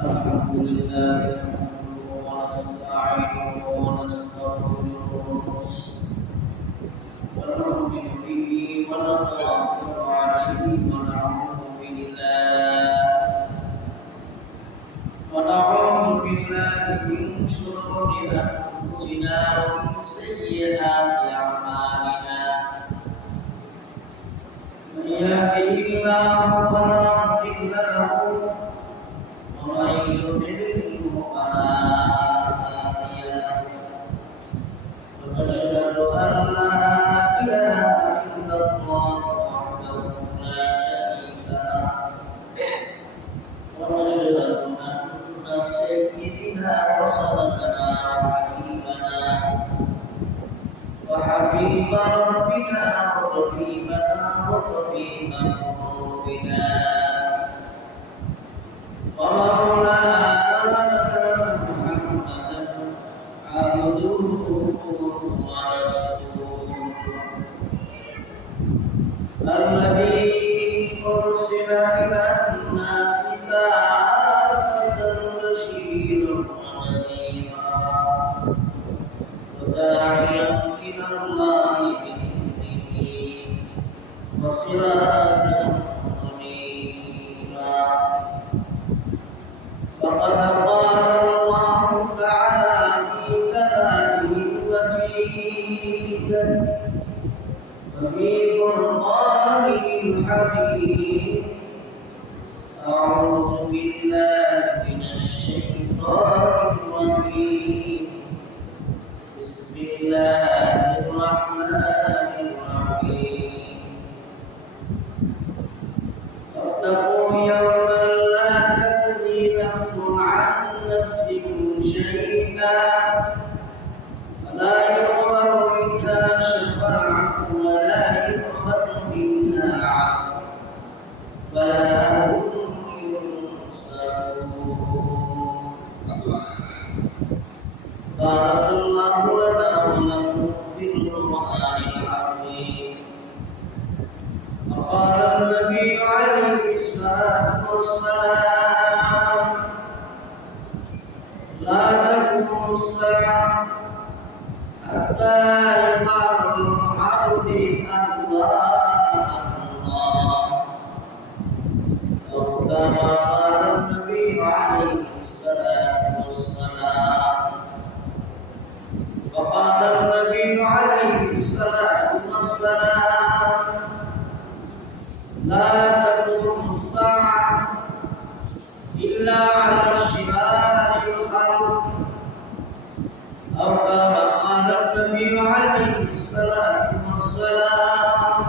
الحمد لله نحمده ونستعينه ونستغفره ونؤمن به ونتوكل عليه ونعوذ بالله من شرور أنفسنا ومن سيئات أعمالنا من يهده الله فلا مضل له ومن يضلل فلا هادي له ونشهد أن لا إله إلا الله وحده لا شريك له ونشهد أن سيدنا وسندنا وحبيب ربنا وطبيبنا وطبيب قلوبنا ومولانا محمدا عبده ورسوله الذي أرسل إلى الناس كافة بشيرا ونذيرا وداعيا إلى الله بإذنه وسراجا منيرا فقد قال الله تعالى في كلامه المجيد وفي فرقانه الحميد أعوذ بالله من الشيطان الرجيم بسم الله الرحمن الرحيم واتقوا يوما لا تجزي نفس عن نفس شيئا ولا يقبل منها شفاعة ولا يؤخذ منها عدل ولا هم ينصرون. بارك الله لنا ولكم في القرآن العظيم. وقال النبي عليه الصلاة والسلام: لا تقوم الساعة حتى يقال للعبد الله الله، أو كما قال النبي عليه الصلاة والسلام. وقال النبي عليه الصلاة والسلام: لا تقوم الساعة إلا على شرار الخلق، أو كما قال النبي عليه الصلاة والسلام.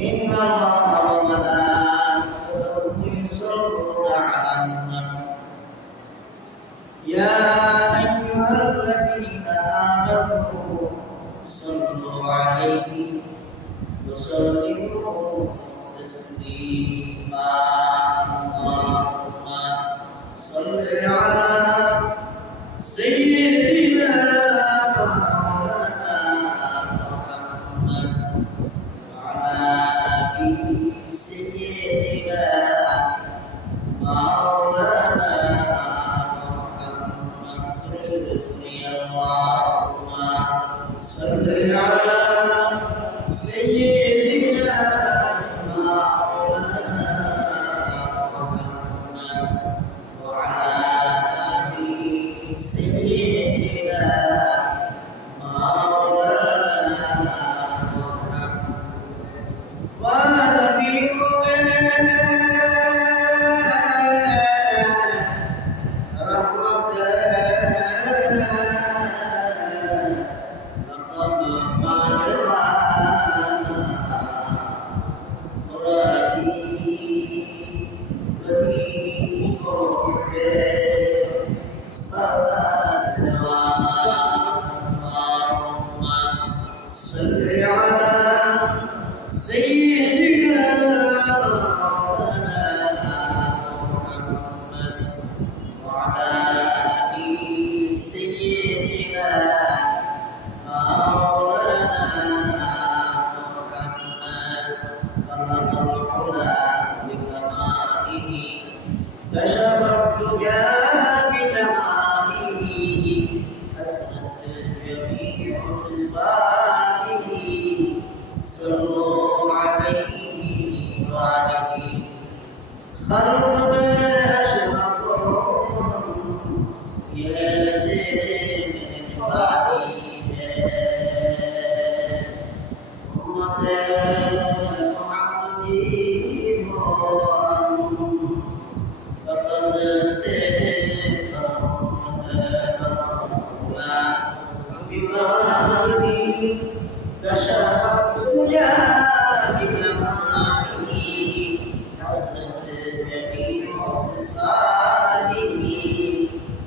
إن الله وملائكته يصلون على النبي يا أيها الذين آمنوا صلوا عليه وسلموا تسليما. اللهم صل على سيدنا مولانا محمد وعلى آله سيدنا مولانا اللهم صل على سيدنا مولانا محمد وعلى آله سيدنا مولانا محمد مولانا محمد खल्क में अशरफ ये तेरे मेहरबानी है उम्मत मुहम्मदी हो फकद तेरे करम है बरकत बिकमाली कशफत तुझा बिकमाली हसरत जमील खसालिह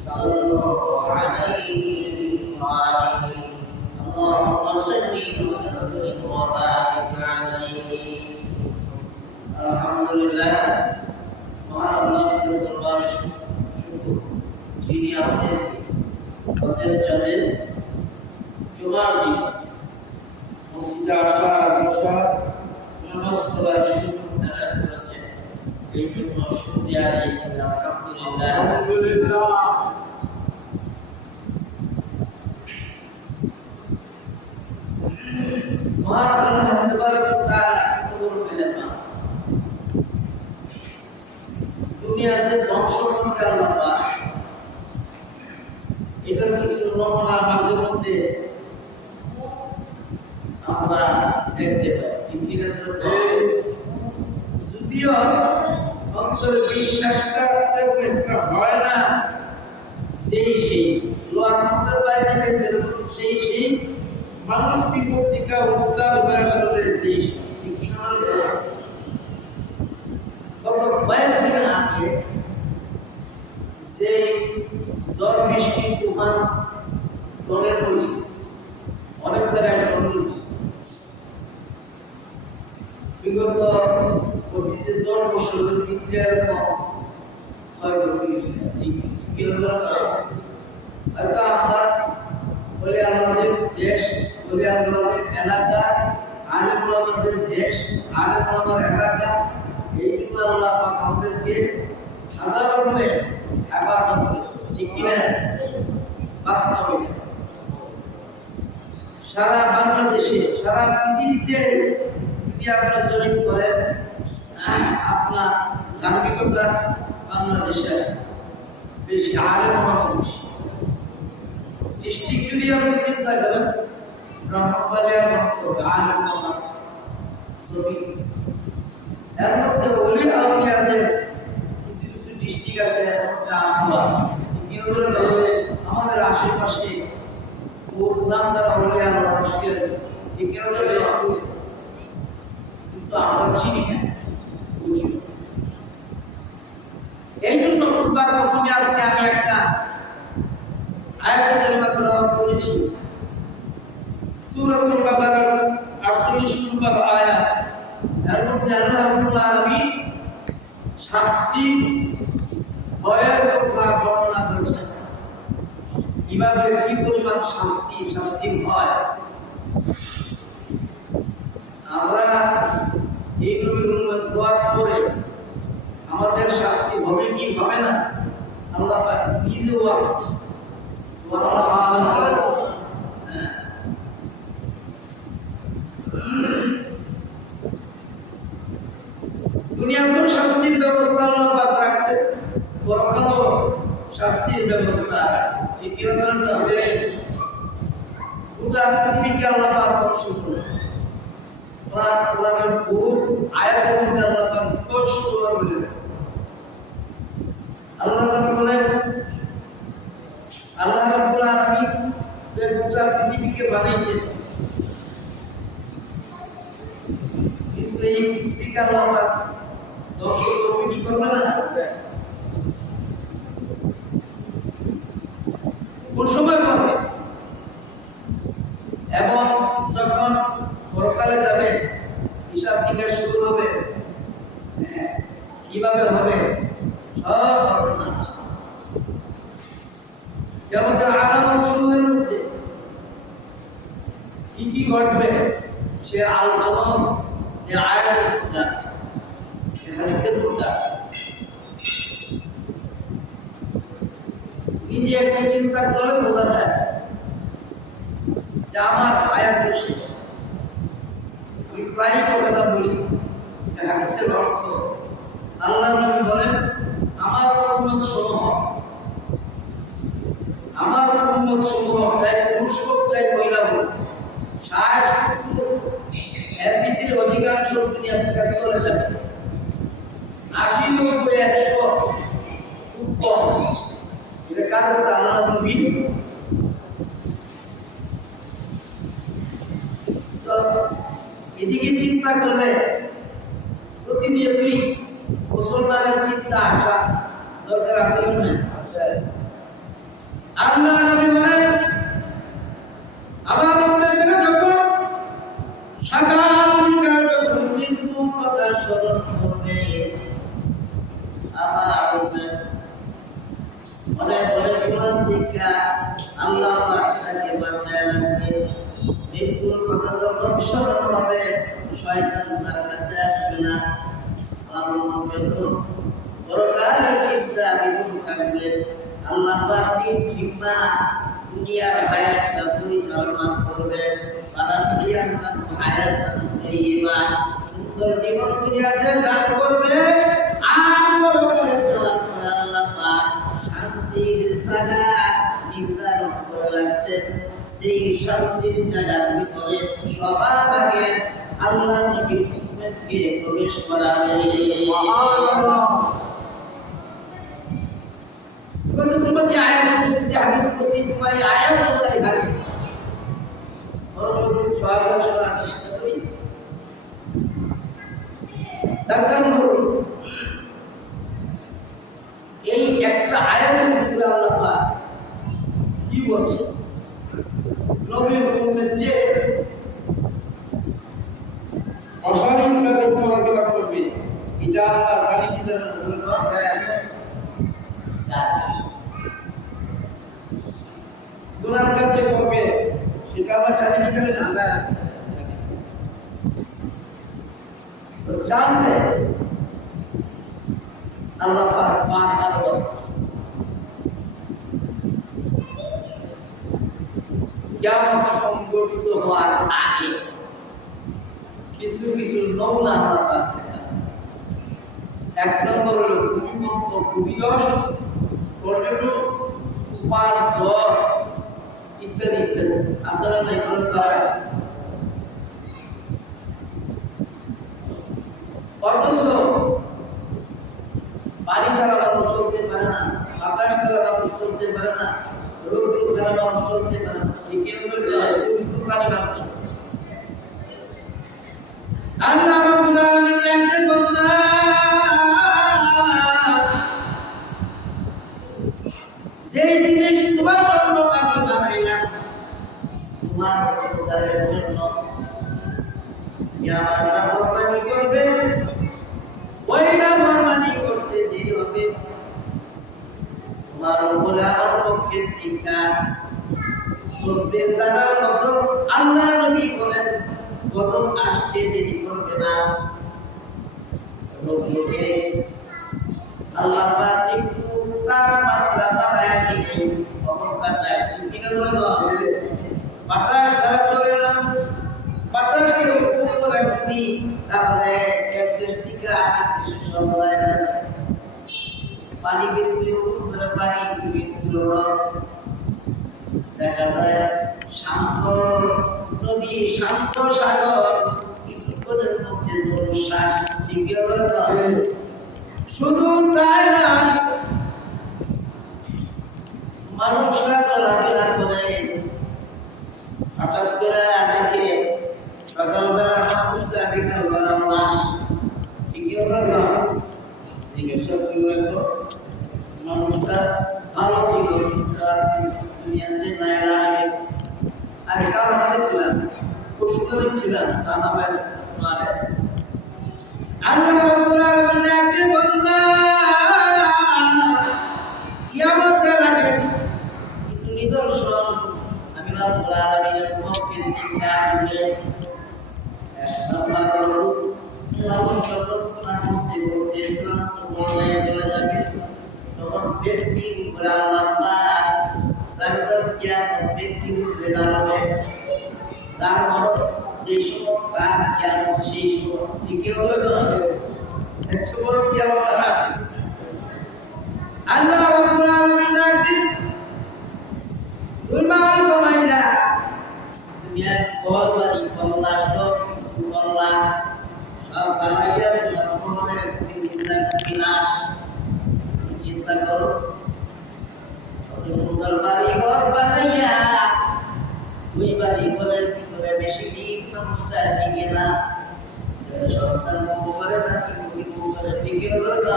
सल्लल्लाहु अलैहि वआलिहि अल्लाहुम्मा सल्ली वसल्लिम व बारिक अलैहि। अल्हम्दुलिल्लाह, মহান আল্লাহর দরবারে শুকর যিনি আমাদেরকে পথের চাঁদে জুমার দিন মসজিদে আসা বসা নামাজ পড়ার সুযোগ দান করেছেন। এই জন্য শুকরিয়া আদায় করি আলহামদুলিল্লাহ। আলহামদুলিল্লাহ। মহান আল্লাহ তাবারক ওয়া তাআলা কত বড় মেহেরবান। দুনিয়াতে ধ্বংস করবে আল্লাহ পাক, এটার কিছু নমুনা মাঝে মধ্যে আমরা দেখতে পাই, ঠিক কিনা? যদিও অন্তরে বিশ্বাসটা তেমন একটা হয় না, সেই লোয়ার মধ্যে বাইরে যেরকম সেই মানুষ বিপদ থেকে উদ্ধার হয়ে আসলে সেই ঠিক কিনা? গত কয়েকদিন আগে যে ঝড় বৃষ্টি তুফান টনের হয়েছে, অনেক জায়গায় টন হয়েছে, বিগত 10 বছরের ভিতরে এরকম ক্ষয়ক্ষতি হয়েছে। ঠিক হয়তো আমরা বলে আমাদের দেশ, বলে আমাদের এলাকা, আলেম ওলামাদের দেশ, আলেম ওলামার এলাকা, এই জন্য আল্লাহ পাক আমাদেরকে হাজারো গুণে হেফাজত করেছে। ঠিক কিনা? বাস্তবে সারা বাংলাদেশে, সারা পৃথিবীতে যদি আপনারা জরিপ করেন, আপনার ধার্মিকতা বাংলাদেশে আছে বেশি, আলেম ওলামা বেশি। ডিস্ট্রিক্ট যদি আপনি চিন্তা করেন, ব্রাহ্মণবাড়িয়ার মতো আলেম ওলামা জমিন, এর মধ্যে ওলি আউলিয়াদের কিছু কিছু ডিস্ট্রিক্ট আছে, এর মধ্যে আমরা আছি। আমাদের আশেপাশে ওর নাম দ্বারা ওলি আল্লাহ শুয়ে আছে, ঠিক কিনা? কিন্তু আমরা চিনি না, বুঝি না। এই জন্য খুতবার প্রথমে আজকে আমি একটা আয়াতে কারিমা তেলাওয়াত করেছি, সূরাতুল বাকারা 48 নম্বর আয়াত। এর মধ্যে আল্লাহ রাব্বুল আলামিন শাস্তির ভয়ের কথা বর্ণনা করেছেন, কিভাবে কি পরিমাণ শাস্তির ভয়। আমরা এই নবীর উম্মত হওয়ার পরে আমাদের শাস্তি হবে কি হবে না, আল্লাহ পাক নিজেও আসছে। দুনিয়াতেও শাস্তির ব্যবস্থা আল্লাহ পাক রাখছে, পরকালেও শাস্তির ব্যবস্থা আছে। ঠিক কি না? গোটা পৃথিবীকে আল্লাহ পাক ধ্বংস করবে। কোরআনের বহু আয়াতের মধ্যে আল্লাহ পাক স্পষ্ট করে বলেছেন। আল্লাহ নবী বলেন, আল্লাহ রাব্বুল আলামিন যে গোটা পৃথিবীকে বানিয়েছেন, কিন্তু এই পৃথিবীকে আল্লাহ পাক ধ্বংস করবে কি করবে না? কোন সময় করবে? এবং যখন পরকালে যাবে, হিসাব নিকাশ শুরু হবে, কিভাবে হবে সব ঘটনা আছে। কিয়ামতের আলামত সমূহের মধ্যে কি কি ঘটবে সে আলোচনা এই আয়াতের মধ্যে আছে, এই হাদিসের মধ্যে আছে। নিজে একটু চিন্তা করলে বোঝা যায় যে আমার আয়াত শেষ। আমি প্রায় কথাটা বলি, হাদিসের অর্থ আল্লাহ নবী উম্মত সমূহ চাই পুরুষ হোক চাই মহিলা হোক 60-70 এর ভিতরে অধিকাংশ দুনিয়া থেকে চলে যাবে 80-90-100 খুব কম এটা কারণ আল্লাহ নবী এদিকে চিন্তা করলে প্রতিনিয়তই মুসলমানের চিন্তা আসা দরকার আছে না আল্লাহ নবী বলেন আমার উম্মতেরা যখন সকাল বিকাল যখন মৃত্যুর কথা স্মরণ করবে আমার উম্মত অনেক কোরআন দীক্ষা আল্লাহ পাক তাকে বাঁচায় রাখবে মৃত্যুর কথা যখন স্মরণ হবে শয়তান তার কাছে আসবে না আমার যখন পরকালের চিন্তা বিমূঢ় থাকবে আল্লাহ পাক ঠিকমা দুনিয়ার হায়াতটা পরিচালনা করবে আল্লাহ হায়াতান তাইয়্যিবা সুন্দর জীবন দুনিয়াতে দান করবে আর পরকালে যাওয়ার পর আল্লাহ পাক শান্তির জায়গা নির্ধারণ করে রাখছেন সেই শান্তির জায়গার ভিতরে সবার আগে আল্লাহ নবীর উম্মতকে প্রবেশ করাবে সুবহানাল্লাহ কিন্তু তোমরা যে আয়াত পড়ছি যে হাদিস পড়ছি তোমরা এই আয়াত তোমরা এই হাদিস বড় সহায়তা করার চেষ্টা করি তার কারণ হলো এই একটা আয়াতের ভিতরে আল্লাহ পাক কি বলছে নবীর উম্মত যে অশালীনভাবে চলাফেরা করবে এটা আল্লাহ জানি কি জানেন গুনাহ কাজ করবে সেটা আল্লাহ জানি কি জানেন না জানতে আল্লাহ পাক বারবার বলছে কিয়ামত সংগঠিত হওয়ার আগে কিছু কিছু নমুনা আল্লাহ পাক দেখান এক নম্বর হলো ভূমিকম্প ভূমিধস টর্নেডো তুফান ঝড় ইত্যাদি ইত্যাদি আসলে না এগুলো তারা অথচ পানি ছাড়া মানুষ চলতে পারে না বাতাস ছাড়া মানুষ চলতে পারে না রৌদ্র ছাড়া মানুষ চলতে পারে না ঠিক কিনা করে পানি বাঁচবে আল্লাহ রাব্বুল আলামিন একটা কথা যে জিনিস তোমার জন্য আমি বানাইলাম তোমার উপকারের জন্য তুমি আমার নাফরমানি করবে ওই নাফরমানি করতে দেরি হবে তোমার উপরে আমার পক্ষে ধিক্কার করবে তার মতো আল্লাহ নবী বলেন গজব আসতে দেরি করবে না লোকে আল্লাহ পাক একটু তাপমাত্রা বাড়ায় দিলে অবস্থাটা ঠিক কিনা হলো বাতাস ছাড়া চলে না বাতাসকে হুকুম করে তুমি তাহলে এক দেশ থেকে আরেক দেশে সরবরাহ না পানিকে তুমি হুকুম করে পানি তুমি চলো দেখা যায় শান্ত নদী শান্ত সাগর কিছুক্ষণের মধ্যে জলোচ্ছ্বাস ঠিক হলো শুধু তাই না মানুষরা চলাফেরা করে হঠাৎ করে দেখে সকালবেলা মানুষরা বিকালবেলা লাশ ঠিক হলো জিজ্ঞাসা করলে মানুষটা ভালো ছিল কিন্তু আজকে দুনিয়াতে নাই লাশে আগে কারণ দেখছিলাম পশুটা দেখছিলাম জানা বাইরে আল্লাহ রাব্বুল আলামিন ডাকতে বলতা কিয়ামতের আগে কিছু নিদর্শন আমি রাব্বুল আলামিনের পক্ষে দেখা দিবে এক নম্বর হলো মানুষ যখন গুনাহ করতে করতে ক্লান্ত পর্যায়ে চলে যাবে তখন ব্যক্তির উপরে আল্লাহ পাক সাজদার কিয়ামত ব্যক্তির উপরে দাঁড়াবে তার মরণ যে সময় তার কিয়ামত সেই সময় ঠিকই হলো না একটু বড় কিয়ামত আল্লাহ রাব্বুল আলামিন ডাকতেন দুই মাল কমাই না, তুমি এক ঘর বাড়ি করলা, সব কিছু করলা, সব বানাইয়া তোমার কবরের চিন্তার বিনাশ। চিন্তা করো, কত সুন্দর বাড়ি ঘর বানাইয়া ওই বাড়ি ঘরের ভিতরে বেশি দিন মানুষটা টিকে না। ছেলে সন্তান বউ করে নাকি মুখী বউ করে টিকে করে না,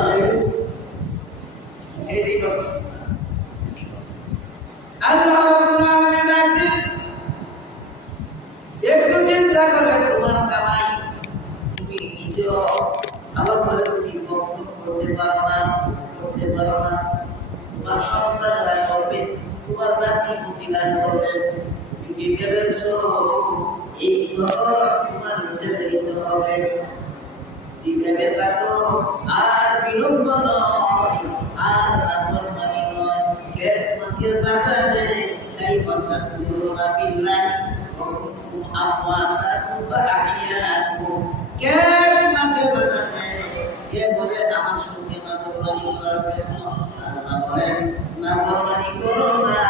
এটাই কষ্ট। আল্লাহ রাব্বুল আলামিন ডাকতেন, একটু চিন্তা করে তোমার কামাই তুমি নিজেও আমার ঘরে যদি বক্ষণ করতে পারো না, তোমার সন্তানেরা করবে, তোমার নাতি পুতিরা করবে, তুমি কি ভেবেছো এই শহর তোমার ছেড়ে দিতে হবে? ভেবে থাকো, আর বিলম্ব নয়, আর নাফরমানি নয়। কে তোমাকে বাঁচাবে? কাইফা তাকফুরুনা বিল্লাহি ওয়া কুনতুম আমওয়াতান ফাআহইয়াকুম। কে তোমাকে বাঁচাবে? কে বলে আমার সঙ্গে নাফরমানি করার জন্য? আল্লাহ বলেন, নাফরমানি করো না,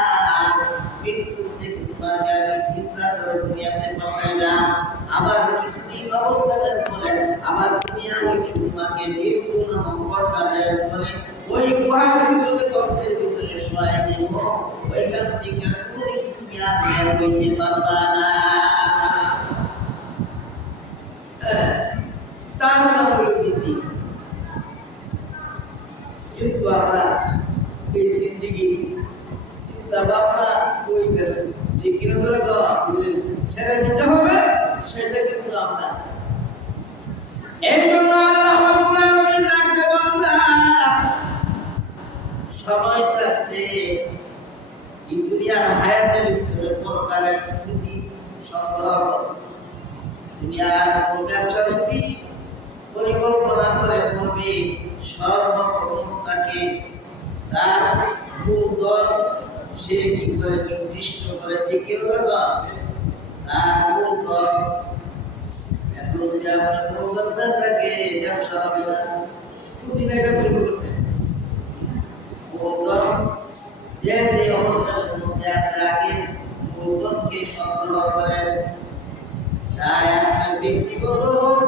মৃত্যু থেকে তোমাকে আমি চিন্তা করে দুনিয়াতে পাঠাইলাম, আবার কিছুদিন অবস্থা করে আবার দুনিয়াকে তোমাকে নির্গুণ সম্পর্ক আদায় করে ওই গুহার ভিতরে গর্তের ভিতরে শোয়াই দেব। ওইখান থেকে কোনো তুমি আর বের হইতে পারবা না। তার নাম হলো জিন্দিগি। কিন্তু আমরা এই জিন্দিগি চিন্তা ভাবনা ওই গেছে, ঠিক কিনা ধরে ছেড়ে দিতে হবে, সেটা কিন্তু আমরা। এই জন্য আল্লাহ রাব্বুল আলামিন ডাকতে বান্দা, সময় থাকতে এই দুনিয়ার হায়াতের ভিতরে পরকালের ছুটি সংগ্রহ করো। দুনিয়ার ব্যবসা যদি পরিকল্পনা করে করবে, সর্বপ্রথম তাকে তার মূলধন সে কি করে নির্দিষ্ট করে, ঠিক করে তার মূলধন। এখন যদি আপনার মূলধন না থাকে, ব্যবসা হবে না, প্রতিদিন ব্যবসা করবে। মূলধন যে যে অবস্থানের মধ্যে আছে, আগে মূলধনকে সংগ্রহ করেন। চাই আপনার ব্যক্তিগত হোক,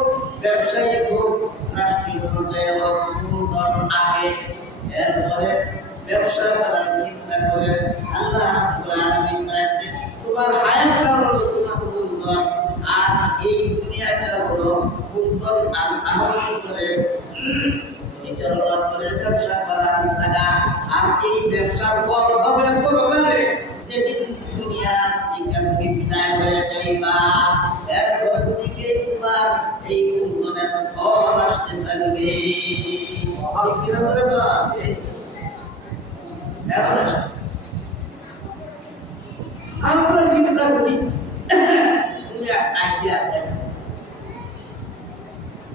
ব্যবসায়িক হোক, রাষ্ট্রীয় পর্যায়ে হোক, মূলধন আগে, এরপরে ব্যবসা করার চিন্তা করে। আল্লাহ রাব্বুল আলামিন বলেন, তোমার হায়াতটা হলো তোমার মূলধন, আর এই দুনিয়াটা হলো মূলধন। আর আহরণ করে পরিচালনা করে ব্যবসা করা রাস্তাটা, আর এই ব্যবসার ফল হবে পরকালে, সেদিন দুনিয়া থেকে তুমি বিদায় হয়ে যাইবা। এরপর থেকে তোমার এই মূলধনের ফল আসতে থাকবে। আমরা চিন্তা করি তুমি আইসিয়া দেন,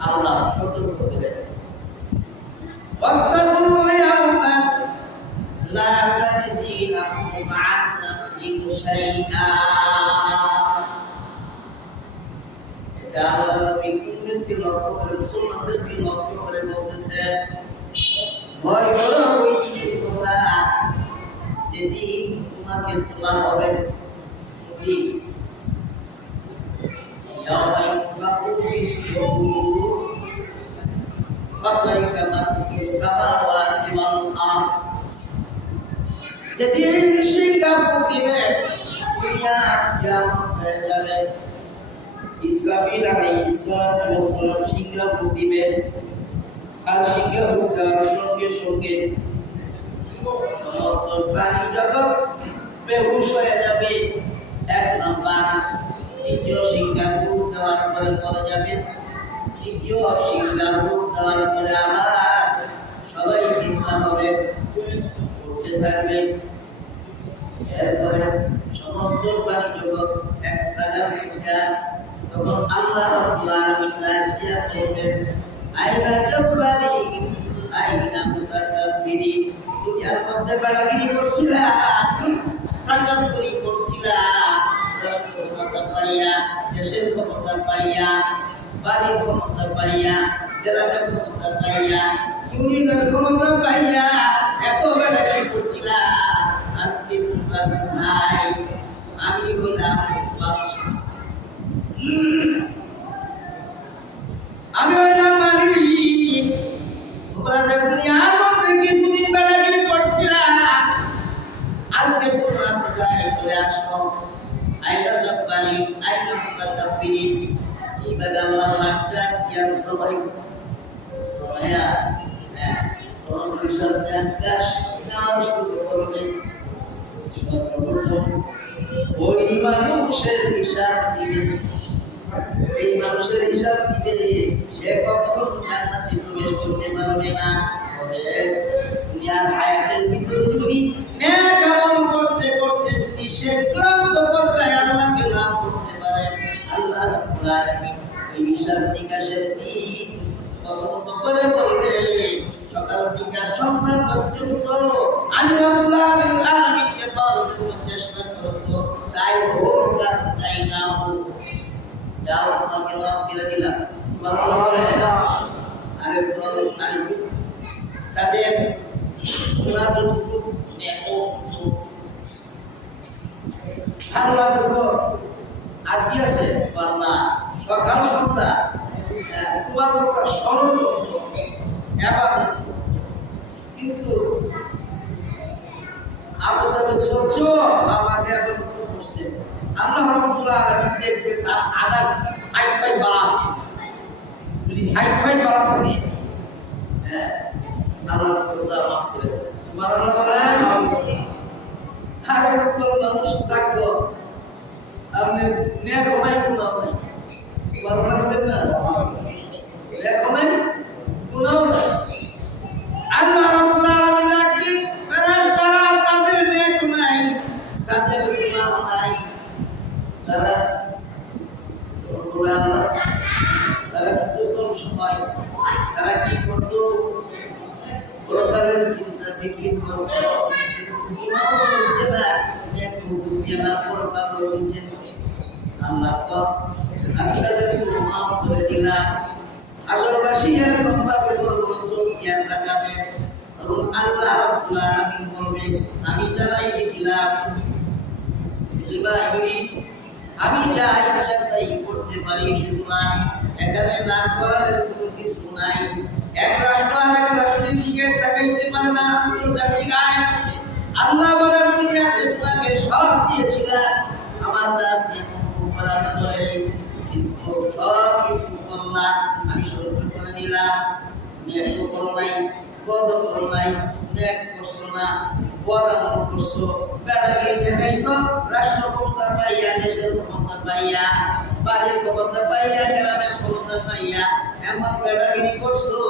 আল্লাহ সতর্ক করে দিয়েছে, ওয়াত্তাকু ইয়াওমান লা তাজজি নাফসুন আন নাফসিন শাইআ। এটা আল্লাহ নবী উম্মতকে লক্ষ্য করে, মুসলমানদেরকে লক্ষ্য করে বলতেছে, ভয় করো ওই দিনের কথা, সেদিন তোমাকে তোলা হবে। ঠিক ইয়াওমা ইউনফাখু ফিস-সূর ফাসাইকা মান ফিস-সামাওয়াতি ওয়াল আরদ। সেদিন সিংহা ফুঁক দিবে, দুনিয়া কিয়ামত হয়ে যাবে। ইসরাফিল আলাইহিস সালাম সিংহা ফুঁক দিবে, আর সিংহা ফুঁক দেওয়ার সঙ্গে সঙ্গে সমস্ত প্রাণী জগৎ বেহুশ হয়ে যাবে। এক নাম্বার। দ্বিতীয় সিংহা ফুঁক দেওয়ার পরে পড়ে যাবে। তৃতীয় সিংহা ফুঁক দেওয়ার পরে আবার সবাই চিন্তা হবে, করতে থাকবে। এরপরে সমস্ত প্রাণী জগৎ এক জায়গায় উঠা, তখন আল্লাহ রাব্বুল আলামিন জিজ্ঞাসা করবেন, আইনা জাব্বারি আইনা মুতাকাব্বিরিন। দুনিয়ার মধ্যে বাড়াগিরি করছিলা, টাকাকড়ি করছিলা, রাষ্ট্র ক্ষমতা পাইয়া, দেশের ক্ষমতা পাইয়া, বাড়ির ক্ষমতা পাইয়া, গ্রামের ক্ষমতা পাইয়া, ইউনিয়নের ক্ষমতা পাইয়া এত বাড়াগিরি করছিলা। আজকে তোমরা কোথায়? আমি হলাম বাদশা, আমি হইলাম মালিক। তোমরা যে দুনিয়ার মধ্যে কিছুদিন বেড়াগিরি করছিলাম, আজকে তোমরা কোথায়? চলে আসো। আইনা জব্বারি, আইনা মুতাকাব্বিরিন। এইভাবে আল্লাহ মাঠটা ইয়ার সবাই সবাইয়া হিসাব দেশ নেওয়া শুরু করবে। সর্বপ্রথম ওই মানুষের হিসাব দিবে, এই মানুষের হিসাব দিবে, সে কখনো জান্নাতে প্রবেশ করতে পারবে না। দুনিয়ার হায়াতের ভিতরে যদি নেক আমল করতে করতে যদি সে চূড়ান্ত পর্যায়ে আল্লাহকে লাভ করতে পারে, আল্লাহ রাব্বুল আলামিন এই হিসাব নিকাশের দিন পছন্দ করে বলবে, সকাল থেকে সন্ধ্যা পর্যন্ত আমি রাব্বুল আলামিনকে পাওয়ার জন্য চেষ্টা করছো, চাই হোক আর চাই না হোক, যাও তোমাকে মাফ করে দিলাম। সুবহানাল্লাহ বলে আরে মানুষ আসবে, তাদের যতটুকু দেখো আল্লাহ দেখো আর কি আছে বান্দা, সকাল সন্ধ্যা তোমার কথা স্মরণ করতো, কিন্তু আমাদের চলছো আমাকে এখন করছে। আল্লাহ রাব্বুল আলামিন দেখবে তার আদার সাইড ফাইড বাড়া আছে, যদি সাইড ফাইড বাড়া থাকে আল্লাহ তাআলা মাফ করে দেন। সুবহানাল্লাহ বলেন। আর একবার মানুষ থাকবো আপনি নেক বানাই গুনাহ নাই, সুবহানাল্লাহ বলেন না, নেক বানাই গুনাহ নাই। আল্লাহ রাব্বুল আলামিন ডাকতে ফেরেশতারা তাদের নেক নাই, তাদের গুনাহ নাই, তারা তারা কিছু কম সময় তারা কি করতো, পরকালের চিন্তা ফিকির করতো, গুনাহ করতে না, নেক করতে না, পরকাল করতে না। আল্লাহ আমি তাদেরকে মাফ করে দিলাম। আসলবাসী এরকম ভাবে করবো, চোখ জ্ঞান রাখাবে, তখন আল্লাহ রাব্বুল আলামিন বলবে আমি জানাই দিয়েছিলাম আমি যা ইচ্ছা তাই করতে পারি, সুতরাং এখানে না করার কোনো কিছু নাই। এক রাষ্ট্র আর এক রাষ্ট্রের দিকে তাকাইতে পারে না, আন্তর্জাতিক আইন আছে। আল্লাহ বলেন দুনিয়াতে তোমাকে সব দিয়েছিলাম আমার কাজ নিয়ে পালন করে, কিন্তু সব কিছু করলাম আমি সহ্য করে নিলাম। নেক করো নাই, কদ করো নাই, নেক করছো না, বদামল করছো, বেড়াগিরি দেখাইছো, রাষ্ট্র ক্ষমতা পাইয়া, দেশের ক্ষমতা পাইয়া, বাড়ির ক্ষমতা পাইয়া, গ্রামের ক্ষমতা পাইয়া এমন বেড়াগিরি করছো,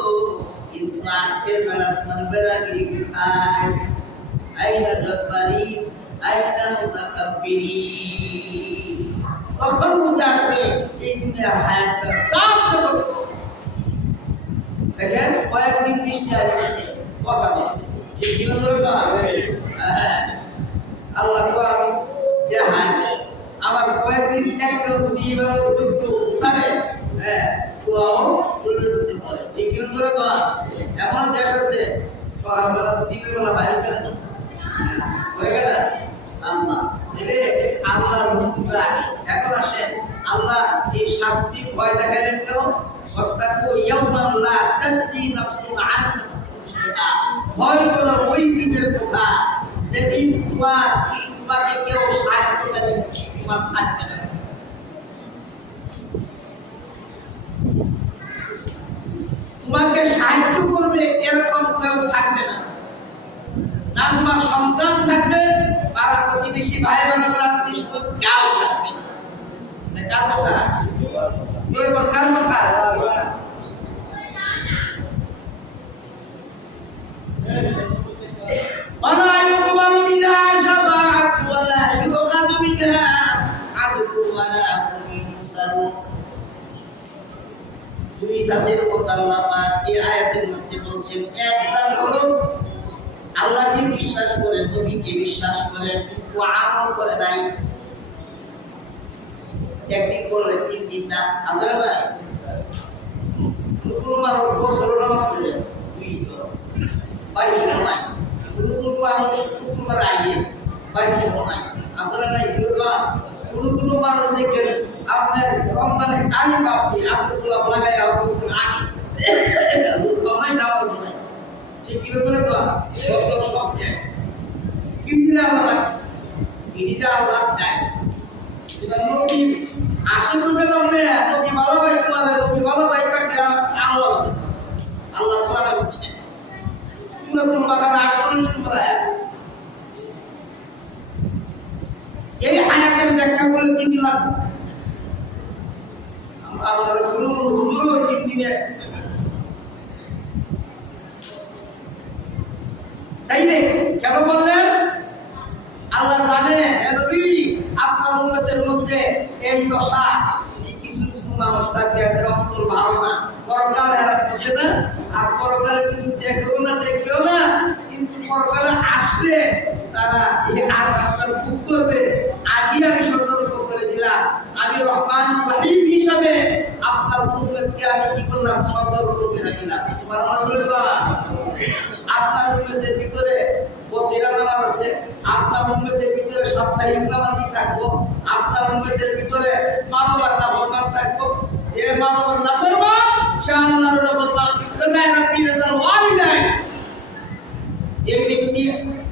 কিন্তু আজকের বেলা তোমার বেড়াগিরি কোথায়? আইনা জব্বারি, আইনা মুতাকাব্বিরিন। কখন বুঝে আসবে এই দুনিয়ার হায়াতটা দাম জগৎ? দেখেন কয়েকদিন বৃষ্টি আসছে, পচা দিচ্ছে, ঠিক কি না? আল্লাহ আমি দেখাই আমার কয়েকদিন একটা দিবার রুদ্র উত্তারে ছোঁয়াও শরীরে দিতে পারে, ঠিক কি না? এমন দেশ আছে সকালবেলা দিনের বেলা বাইরে করে না, হয়ে গেল আল্লাহ এলে আল্লাহর হুকুমটা। এখন আসেন আল্লাহ এই শাস্তির ভয় দেখালেন কেন? ভয় করো ওই দিনের কথা যেদিন তোমাকে কেউ সাহায্য করে, তোমার থাকবে না। তোমাকে সাহায্য করবে এরকম কেউ থাকবে না, না তোমার সন্তান থাকবে, পাড়া প্রতিবেশী ভাই বোনেরা আত্মীয় কেউ থাকবে না। কার কথা? কার কথা? ولا يقبل منها شفاعة ولا يؤخذ منها عدل ولا هم ينصرون। দুই জাতের কথা আল্লাহ পাক এই আয়াতের মধ্যে বলছেন। এক জাত হলো আল্লাহকে বিশ্বাস করে, নবীকে বিশ্বাস করে, কিন্তু আমল করে নাই। একদিন করলে 3 দিন না, আছে না? মুসলমান বছর নামাজ পড়ে 2 তো 22 সময় শুক্রবার আইয়ে ভাই সময় আসলে নাই কোনো মানুষ দেখেন আপনার রমজানে আগে বাপি আগে গোলাপ লাগাই করতেন আগে রমজানে নামাজ নাই ঠিক কি করে তো সব এক ইন্দিরা আল্লাহ ইন্দিরা আল্লাহ যায় নবী আশি করবে না নবী ভালো ভাই তোমার নবী ভালো ভাই তাকে আল্লাহ আল্লাহ কোরআনে বলছে সূরাতুল বাকারা 48 নম্বর আয়াত এই আয়াতের ব্যাখ্যা করে 3 দিন লাগবে আমরা রাসূলুল্লাহ হুজুরও 3 দিনে তাই রে কেন বললেন আল্লাহ জানে নবী আপনার উম্মতের মধ্যে এই দশা কিছু কিছু মানুষ থাকে এদের অন্তর ভালো না পরকাল এরা বুঝে না আর পরকালে কিছু দেখেও না কিন্তু পরকালে আসলে তারা এই আযাবটা ভোগ করবে আগে আমি সতর্ক করে দিলাম আমি রহমান রহিম হিসাবে আপনার উম্মতকে আমি কি করলাম সতর্ক করে দিলাম সুবহানাল্লাহ আপনার উম্মতের ভিতরে বসিরা নামাজ আছে আপনার উম্মতের ভিতরে সাপ্তাহিক নামাজই থাকবো আপনার উম্মতের ভিতরে মা বাবার নাফরমান থাকবো যে মা বাবার নাফরমান সে আল্লাহর নাফরমান রাজায় রাব্বি রাজাল ওয়ালিদাইন যে ব্যক্তি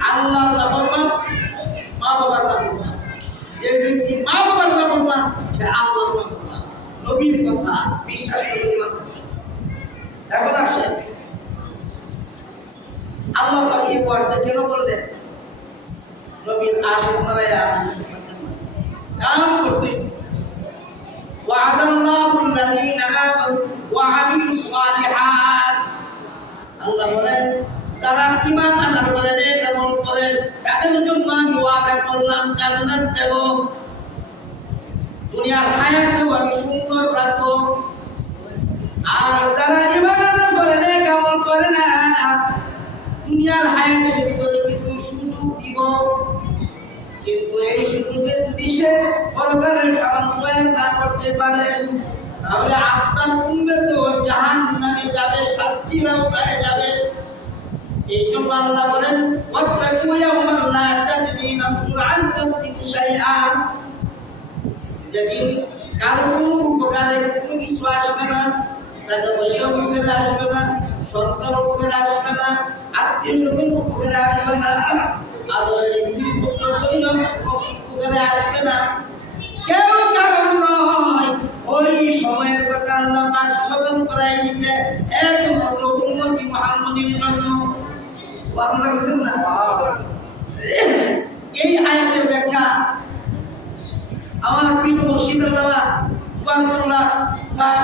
আল্লাহর নাফরমান মা বাবার নাফরমান যে ব্যক্তি মা বাবার নাফরমান সে আল্লাহর নাফরমান নবীর কথা বিশ্বাস করে মানতে এখন আসেন আল্লাহ পাক এই ওয়ার্ডটা কেন বললেন নবীর আশিক মারায়া কাম করতে ওয়া'দাল্লাহু আল্লাযীনা আমানু ওয়া আমিলুস সালিহাত আল্লাহ বলেন যারা ঈমান আনার পরে নেক আমল করে তাদের জন্য আমি ওয়াদা করলাম জান্নাত দেব দুনিয়ার হায়াতটাও আমি সুন্দর রাখবো আর যারা ঈমান আনার পরে নেক আমল করে না দুনিয়ার হায়াতের ভিতরে কিছু সুযোগ দিব কিন্তু এই সুযোগের যদি সে পরকালের সমন্বয় না করতে পারে তাহলে আপনার উম্মত জাহান্নামে যাবে শাস্তির আওতায় যাবে এই জন্য আল্লাহ বলেন ওয়াত্তাকু ইয়াওমান লা তাজজি নাফসুন আন নাফসিন শাইআ যেদিন কারো কোনো উপকারে কোনো কিছু আসবে না টাকা পয়সা উপকারে আসবে না সন্তান উপকারে আসবে না আত্মীয় স্বজন উপকারে আসবে না আদরের স্ত্রী পুত্র পরিজন উপকারে আসবে না কেউ কারণ নয় ওই সময়ের কথা আল্লাহ পাক স্মরণ করাই দিয়েছে একমাত্র উম্মতি মুহাম্মাদের জন্য সুবহানাল্লাহ বলুন না এই আয়াতের ব্যাখ্যা আমার পীর মুর্শিদ আল্লামা কুরআনুল্লাহ স্যার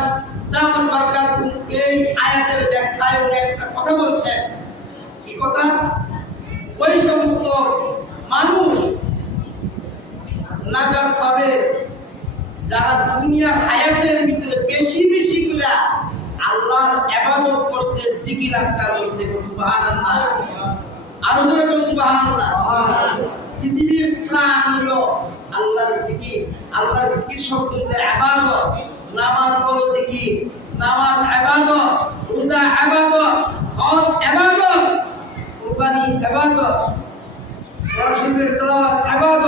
দামান বারাকাতুহু এই আয়াতের ব্যাখ্যায় একটা কথা বলছেন কি কথা ওই সমস্ত মানুষ নাগাদ পাবে যারা দুনিয়ার হায়াতের ভিতরে বেশি বেশি করে আল্লাহর ইবাদত করছে জিকির আজকার করছে সুবহানাল্লাহ আর জোরে বলুন সুবহানাল্লাহ পৃথিবীর প্রাণ হলো আল্লাহর জিকির শব্দের ইবাদত নামাজ বলো জিকির নামাজ ইবাদত রোজা ইবাদত হজ ইবাদত কুরবানি ইবাদত রাসূলের তেলাওয়াত ইবাদত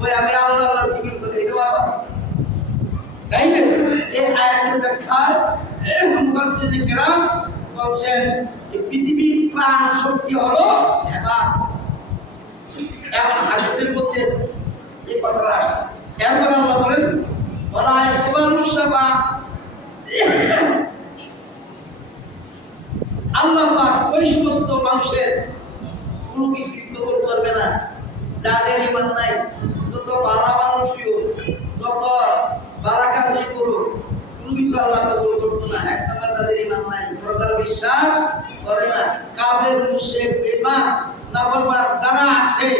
ওই আমি আল্লাহর জিকির করি এটা ইবাদত তাই না এই আয়াতের ব্যাখ্যায় মুফাসসিরিন কিরাম বলছেন যে পৃথিবীর প্রাণ শক্তি হলো ইবাদত এমন হাদিসের মধ্যে এই কথাটা আসছে এরপর আল্লাহ বলেন ওয়ালা ইয়াকবালু শাফা আল্লাহ পাক ওই সমস্ত মানুষের কোনো কিছু কবুল করবে না যাদের ঈমান নাই যত ভালো মানুষই যত ভালো কাজই করুক কোনো কিছু আল্লাহ কবুল করবে না এক নম্বর যাদের ঈমান নাই পরকাল বিশ্বাস করে না কাফের মুশরিক বেঈমান নাফরমান যারা আছে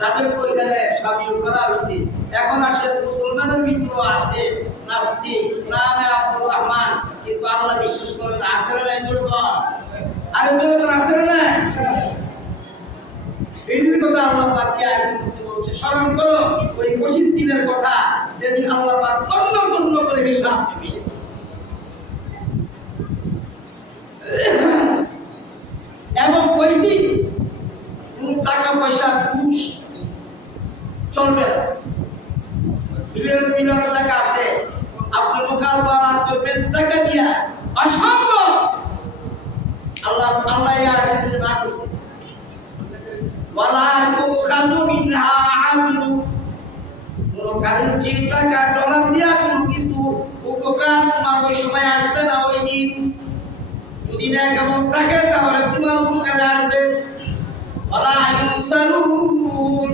তাদের পরিবারে শামিল করা হয়েছে এখন আসে মুসলমানের ভিতরেও আছে নাস্তিক নামে আব্দুর রহমান কিন্তু আল্লাহ বিশ্বাস করে না আছে না আরে জোরে আছে না এইটির কথা আল্লাহ পাক কি আয়াতের মধ্যে বলছে স্মরণ করো ওই কঠিন দিনের কথা যেদিন আল্লাহ পাক তন্ন তন্ন করে হিসাব নেবে এবং ওই দিন কোনো টাকা পয়সা ঘুষ আল্লাহ এই আয়াতে রাখছে ওয়ালা তুখাযু মিনহা আদলু, কোন কারেন্সি টাকা ডলার দিয়া কোনো কিছু উপকার তোমার ওই সময় আসবে না। ওই দিন যদি না কেমন থাকে তাহলে তোমার উপকারে আসবে। ওয়ালা ইউসারুন,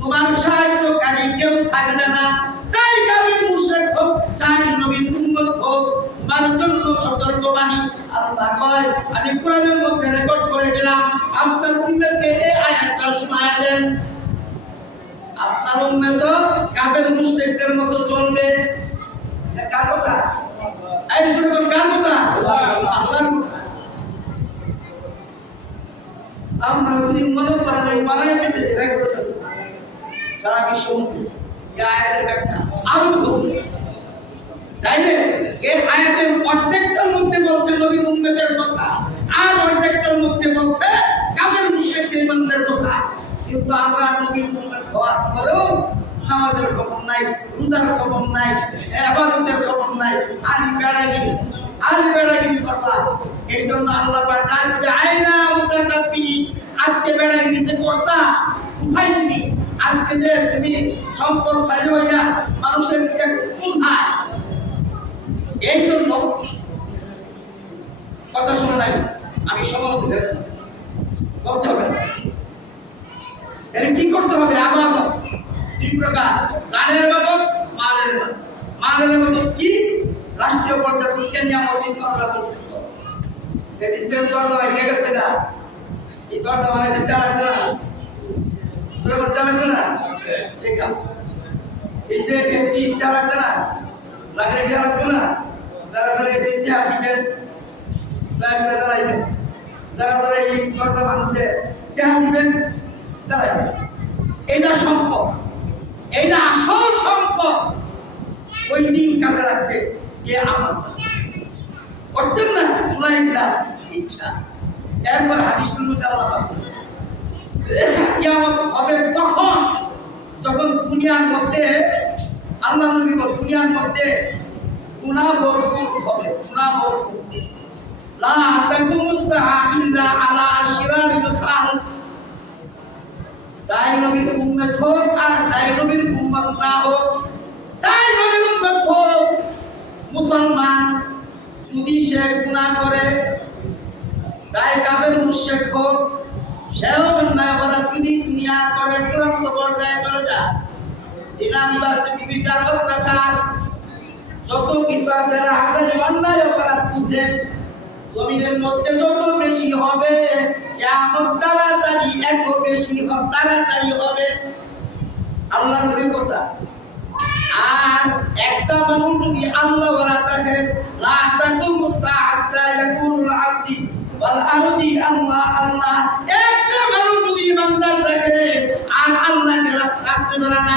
তোমার সাহায্যকারী কেউ থাকবে না। চাই কাফির মুশরিক হোক, চাই নবীর উম্মত হোক, তোমার জন্য সতর্কবাণী। আল্লাহ কয় আমি কোরআনের মধ্যে রেকর্ড করে দিলাম, আপনার উম্মতকে এই আয়াতটা শোনায় দেন। আপনার উম্মত কাফের মুশরিকদের মতো চলবে। এটা কার কথা? এই যখন কার কথা? আল্লাহর কথা। আমরা যদি মনে করেন এই মালায় পেতে রেকর্ড করতেছে সারা বিশ্ব এই আয়াতের ব্যাখ্যা আরো করবে। তাইলে এই আয়াতের অর্ধেকটার মধ্যে বলছে নবীর উম্মতের কথা, আর অর্ধেকটার মধ্যে বলছে কাফের মুশরিকদের ইমানদের কথা। কিন্তু আমরা নবীর উম্মত হওয়ার পরেও নামাজের খবর নাই, রোজার খবর নাই, ইবাদতের খবর নাই, আলি বেড়াগিরি করবা। এই জন্য আল্লাহ পাক ডাক দিবে আয়না মুতাকাব্বি, আজকে বেড়াগিরিতে করতা কোথায় তুমি? আজকে যে তুমি সম্পদশালী হইয়া মানুষের কোথায়? এই জন্য কথা শোনা নাই, আমি সমাজ বলতে হবে না। তাহলে কি করতে হবে? ইবাদত তিন প্রকার, জানের ইবাদত, মালের ইবাদত। মালের ইবাদত কি? রাষ্ট্রীয় পর্যায়ে থেকে নিয়ে মসজিদ বাংলা পর্যন্ত এই যে দরজা বাইরে গেছে না, এই দরজা বাইরে চালাচ্ছে না, তোর চালাচ্ছে না, ঠিক আছে। এই যে এসি চালাচ্ছে না, লাগে চালাচ্ছে না, যারা যারা এসি চালাবেন দাঁড়াইবেন, যারা যারা এই দরজা ভাঙছে চাহা দিবেন দাঁড়াইবেন। এইটা সম্পদ, এইটা আসল সম্পদ। ওই দিন কাজে রাখবে এ আমার করতেন না, শোনাই দিলাম ইচ্ছা। এরপর হাদিসের মধ্যে আল্লাহ পাক কিয়ামত হবে তখন যখন দুনিয়ার মধ্যে আল্লাহ নবী দুনিয়ার মধ্যে গুনাহ ভরপুর হবে, গুনাহ ভরপুর। লা তাকুমুস সাআ ইল্লা আলা শিরারিল খালক, যাই নবীর উম্মত হোক আর যাই নবীর উম্মত না হোক, যাই নবীর উম্মত হোক মুসলমান, যদি সে গুনাহ করে, যাই কাফের মুশরিক হোক, সেও অন্যায় অপরাধ যদি দুনিয়া করে চূড়ান্ত পর্যায়ে চলে যায়, জিনা, বিবাহ, বিচার, অত্যাচার, যত কিছু আছে রাহাজানি অন্যায় অপরাধ বুঝেন, জমিনের মধ্যে যত বেশি হবে, কিয়ামত তাড়াতাড়ি এত বেশি তাড়াতাড়ি হবে। আল্লাহ নবীর কথা। আর একটা মানুষ যদি আল্লাহ ওয়ালা থাকে, লা তাকুমু সাআতা ইয়াকুলুল আবদি ওয়াল আরদি আল্লাহ আল্লাহ, একটা মানুষ যদি ইমানদার থাকে আর আল্লাহকে রাখতে পারে না,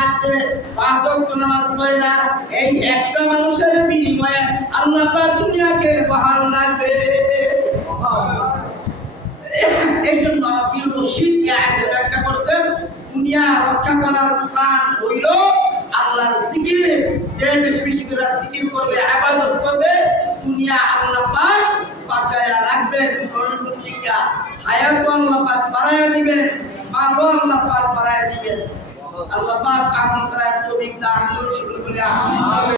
পাঁচ ওয়াক্ত নামাজ পড়ে না, এই একটা মানুষের বিনিময়ে আল্লাহ পাক দুনিয়াকে বহাল রাখবে। এই জন্য পীর মুর্শিদ এই আয়াতে ব্যাখ্যা করছেন, দুনিয়া রক্ষা করার প্ল্যান হইল আল্লাহর জিকির। যে বেশি বেশি করে জিকির করবে, ইবাদত করবে, দুনিয়া আল্লাহ পাক বাঁচায়া রাখবেন। প্রণতিকা হায়াত আল্লাহ পাক বাড়ায়া দিবেন, মাগো আল্লাহ পাক বাড়ায়া দিবেন। আল্লাহ পাক আমল করার তৌফিক দান করুন বলে আমিন।